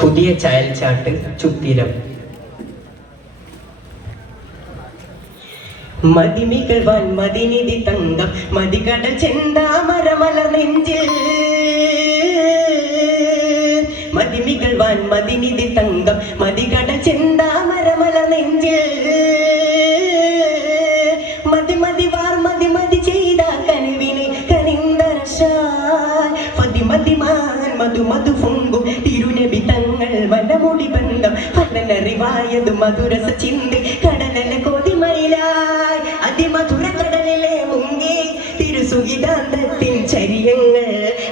പുതിയ ചായൽ ചാട്ട് ചുത്തിരം. മതിമികൾ വാൻ മതിനിധി തങ്കം മതികടൽ ചെന്താമരമല നെഞ്ചിൽ. മതിമികൾ വാൻ മതിനിധി തങ്കം മതികടൽ ചെന്താമരമല നെഞ്ചിൽ. മതി മതി വാർ മതി മതി ചെയ്ത കനിവിനെ കനിന്തരശാൽ. മതി മതി മാൻ മധു മധു പൊങ്കും തിരുനബി തങ്ങൾ മനമുടി ബന്ധം. പലനറിവായത് മധുരസ ചിന്തി കടലല കൊതിമയിലായി അതിമധുര കടലിലെ മുങ്ങി തിരുസുഗിതാന്തത്തിൻ ചര്യങ്ങൾ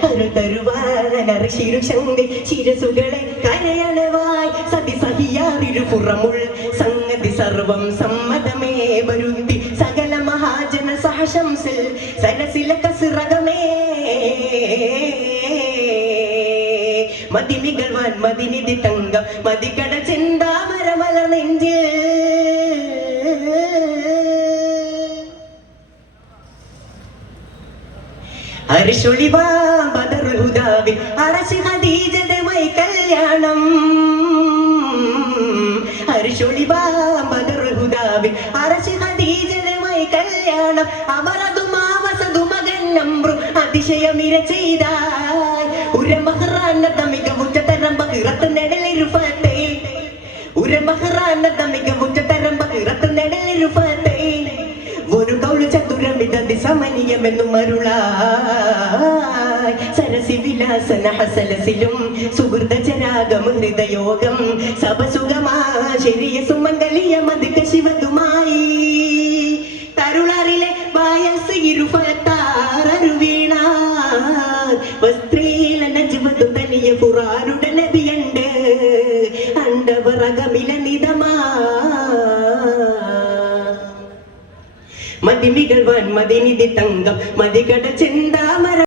അരുതരുവാനറിശിരുശങ്കി ശിരസുകളെ കരയണവായി സതി സഹിയാതിരുപുറമുൾ സംഗതി സർവം സമ്മതമേ വരുത്തി സകല മഹാജന സഹശംസിൽ സരസില കസിറകമേ. മതിമികൾ വാൻ മതിനിധി തങ്കം മതികട ചെന്താമരമല നെഞ്ചിൽ. അരിശൊളിവാ ബദറുൽ ഹുദാവിൽ അറശി ഖദീജയുമായി കല്യാണം. അരിശൊളിവാ ബദറുൽ ഹുദാവിൽ അറശി ഖദീജയുമായി കല്യാണം. അമറതുമാവസതു മകൻ നമ്രു അതിശയമിര ചെയ്താൽ ഉരമഹ്റാനത മികവുറ്റ തരം ബഹിറത്ത് നെടലിരുഫത്തെ. ഉരമഹ്റാനത മികവുറ്റ തരം ബഹിറത്ത് നെടലിരുഫത്തെ. ഒരു കൗളു ചതുരമിതതി സമനീയമെന്നു മരുളായി സരസി വിലാസന ഹസലസിലും സുഹൃത ചരാഗം ഹൃദയോഗം സഭസുഖമാ ശരിയ സുമംഗലിയ മതിക ശിവതുമായി. തരുളറിലെ വായസ് ഇരുഫത്താറരുവീണ വസ്ത്രീല നജ്വതു തനിയ ഫുറാരുടെ നബിയണ്ട് അണ്ടവറകമില നിതമാ. മതിമികൾ വാൻ മതിനിധി തങ്കം മതികട ചെന്താമര